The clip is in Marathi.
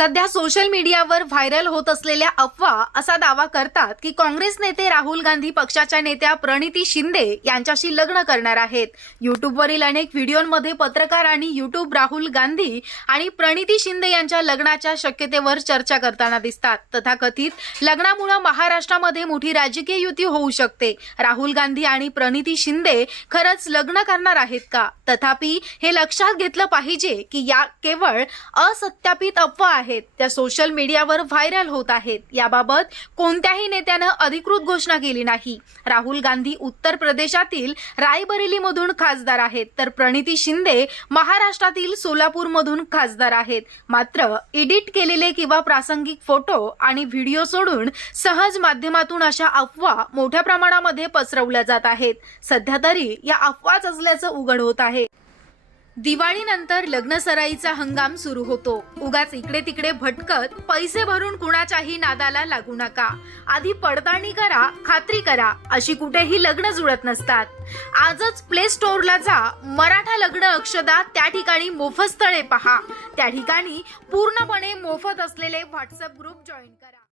सध्या सोशल मीडियावर व्हायरल होत असलेल्या अफवा असा दावा करतात की काँग्रेस नेते राहुल गांधी पक्षाच्या नेत्या प्रणिती शिंदे यांच्याशी लग्न करणार आहेत. युट्यूबवरील अनेक व्हिडिओमध्ये पत्रकार आणि युट्यूब राहुल गांधी आणि प्रणिती शिंदे यांच्या लग्नाच्या शक्यतेवर चर्चा करताना दिसतात. तथाकथित लग्नामुळे महाराष्ट्रामध्ये मोठी राजकीय युती होऊ शकते. राहुल गांधी आणि प्रणिती शिंदे खरंच लग्न करणार आहेत का? तथापि हे लक्षात घेतलं पाहिजे की या केवळ असत्यापित अफवा आहे आहेत. त्या सोशल मीडियावर व्हायरल होत आहेत. याबाबत कोणत्याही नेत्यानं अधिकृत घोषणा केली नाही. राहुल गांधी उत्तर प्रदेशातील रायबरेलीमधून खासदार आहेत. तर प्रणिती शिंदे महाराष्ट्रातील सोलापूरमधून खासदार आहेत. मात्र एडिट केलेले किंवा प्रासंगिक फोटो आणि व्हिडिओ सोडून सहज माध्यमातून अशा अफवा मोठ्या प्रमाणामध्ये पसरवल्या जात आहेत. सध्या तरी या अफवाच असल्याचं उघड होत आहे. दिवाळीनंतर लग्न सराईचा हंगाम सुरू होतो. उगाच इकडे तिकडे भटकत पैसे भरून कुणाच्याही नादाला लागू नका. आधी पडताळणी करा खात्री करा अशी कुठेही लग्न जुळत नसतात. आजच प्ले स्टोअरला जा मराठा लग्न अक्षदा त्या ठिकाणी मोफत स्थळे पहा. त्या ठिकाणी पूर्णपणे मोफत असलेले व्हॉट्सअप ग्रुप जॉईन करा.